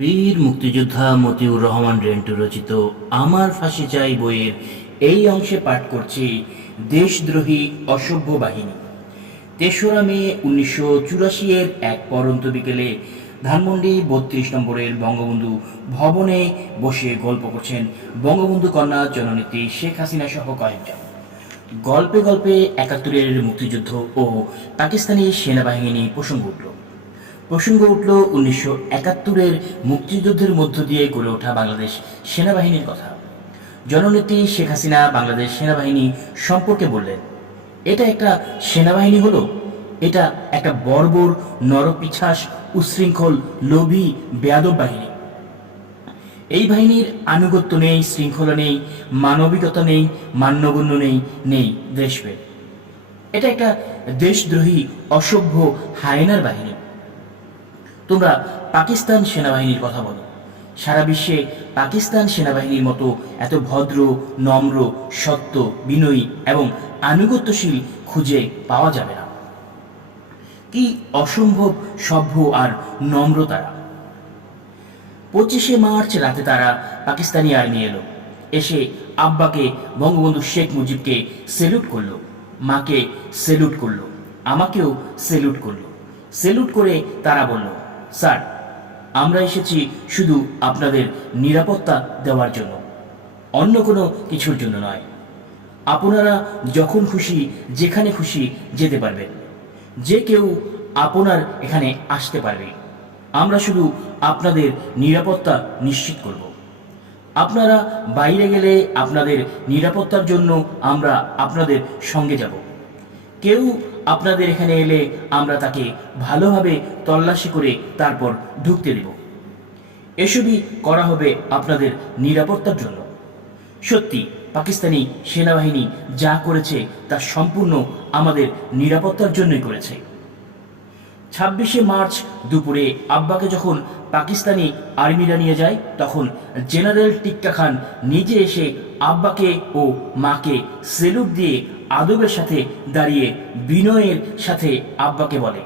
বীর মুক্তিযোদ্ধা মতিউর রহমান রেন্টু রচিত আমার ফাঁসি চাই বইয়ের এই অংশে পাঠ করছি দেশদ্রোহী অসভ্য বাহিনী। ৩রা মে ১৯৮৪ এর এক পরন্ত বিকেলে ধানমন্ডি ৩২ নম্বরের বঙ্গবন্ধু ভবনে বসে গল্প করছেন বঙ্গবন্ধু কন্যা জননেত্রী শেখ হাসিনা সহ কয়েকজন। গল্পে গল্পে ৭১-এর মুক্তিযুদ্ধ ও পাকিস্তানি সেনাবাহিনী প্রসঙ্গ উঠল ১৯৭১-এর মুক্তিযুদ্ধের মধ্য দিয়ে গড়ে ওঠা বাংলাদেশ সেনাবাহিনীর কথা। জননেত্রী শেখ হাসিনা বাংলাদেশ সেনাবাহিনী সম্পর্কে বললেন, এটা একটা সেনাবাহিনী হলো, এটা একটা বর্বর, নরপিছাস, উচ্ছৃঙ্খল, লোভী, বেয়াদব বাহিনী। এই বাহিনীর আনুগত্য নেই, শৃঙ্খলা নেই, মানবিকতা নেই, মান্যগণ্য নেই, নেই দেশপ্রেম। এটা একটা দেশদ্রোহী, অসভ্য, হায়নার বাহিনী। তোমরা পাকিস্তান সেনাবাহিনীর কথা বলো, সারা বিশ্বে পাকিস্তান সেনাবাহিনীর মতো এত ভদ্র, নম্র, সত্য, বিনয়ী এবং আনুগত্যশীল খুঁজে পাওয়া যাবে না। কি অসম্ভব সভ্য আর নম্র তারা। ২৫শে মার্চ রাতে তারা পাকিস্তানি আর্মি এলো, এসে আব্বাকে, বঙ্গবন্ধু শেখ মুজিবকে সেলুট করলো, মাকে সেলুট করলো, আমাকেও সেলুট করলো। সেলুট করে তারা বলল, স্যার, আমরা এসেছি শুধু আপনাদের নিরাপত্তা দেওয়ার জন্য, অন্য কোনো কিছুর জন্য নয়। আপনারা যখন খুশি যেখানে খুশি যেতে পারবেন, যে কেউ আপনার এখানে আসতে পারবে। আমরা শুধু আপনাদের নিরাপত্তা নিশ্চিত করব। আপনারা বাইরে গেলে আপনাদের নিরাপত্তার জন্য আমরা আপনাদের সঙ্গে যাব। কেউ আপনাদের এখানে এলে আমরা তাকে ভালোভাবে তল্লাশি করে তারপর ঢুকতে দেব। এসবই করা হবে আপনাদের নিরাপত্তার জন্য। সত্যি পাকিস্তানি সেনাবাহিনী যা করেছে তা সম্পূর্ণ আমাদের নিরাপত্তার জন্যই করেছে। ২৬শে মার্চ দুপুরে আব্বাকে যখন পাকিস্তানি আর্মিরা নিয়ে যায়, তখন জেনারেল টিক্কা খান নিজে এসে আব্বাকে ও মাকে সেলুট দিয়ে আদবের সাথে দাঁড়িয়ে বিনয়ের সাথে আব্বাকে বলে,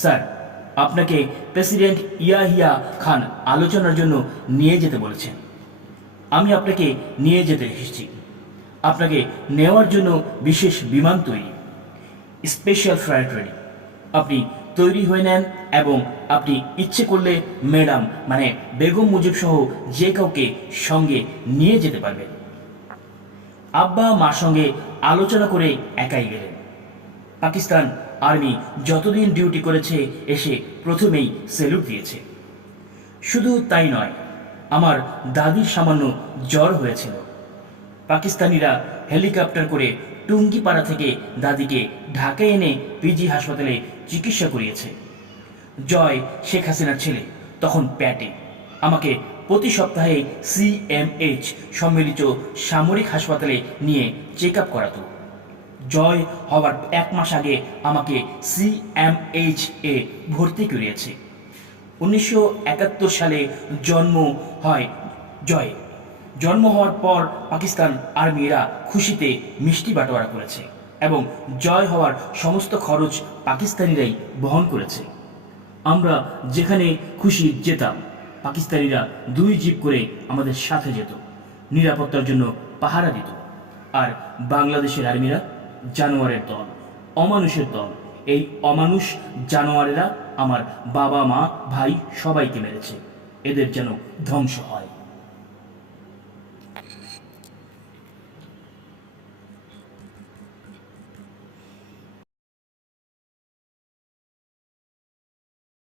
স্যার, আপনাকে প্রেসিডেন্ট ইয়াহিয়া খান আলোচনার জন্য নিয়ে যেতে বলেছেন। আমি আপনাকে নিয়ে যেতে এসেছি। আপনাকে নেওয়ার জন্য বিশেষ বিমান তৈরি, স্পেশাল ফ্লাইট রেডি। আপনি তৈরি হয়ে নেন এবং আপনি ইচ্ছে করলে ম্যাডাম মানে বেগম মুজিব সহ যে কাউকে সঙ্গে নিয়ে যেতে পারবেন। আব্বা মার সঙ্গে আলোচনা করে একাই গেলেন। পাকিস্তান আর্মি যতদিন ডিউটি করেছে এসে প্রথমেই সেলুট দিয়েছে। শুধু তাই নয়, আমার দাদির সামান্য জ্বর হয়েছিল। পাকিস্তানিরা হেলিকপ্টার করে টুঙ্গিপাড়া থেকে দাদিকে ঢাকায় এনে পিজি হাসপাতালে চিকিৎসা করিয়েছে। জয়, শেখ হাসিনার ছেলে, তখন প্যাটে আমাকে প্রতি সপ্তাহে সিএমএইচ সম্মিলিত সামরিক হাসপাতালে নিয়ে চেক আপ করাতো। জয় হওয়ার ১ মাস আগে আমাকে সিএমএইচ এ ভর্তি করিয়েছে। ১৯৭১ সালে জন্ম হয় জয়। জন্ম হওয়ার পর পাকিস্তান আর্মিরা খুশিতে মিষ্টি বাটোয়ারা করেছে এবং জয় হওয়ার সমস্ত খরচ পাকিস্তানিরাই বহন করেছে। আমরা যেখানে খুশি যেতাম, পাকিস্তানিরা ২ জিপ করে আমাদের সাথে যেত, নিরাপত্তার জন্য পাহারা দিত। আর বাংলাদেশের আর্মিরা জানোয়ারের দল, অমানুষের দল। এই অমানুষ জানোয়ারেরা আমার বাবা, মা, ভাই সবাইকে মেরেছে। এদের যেন ধ্বংস হয়।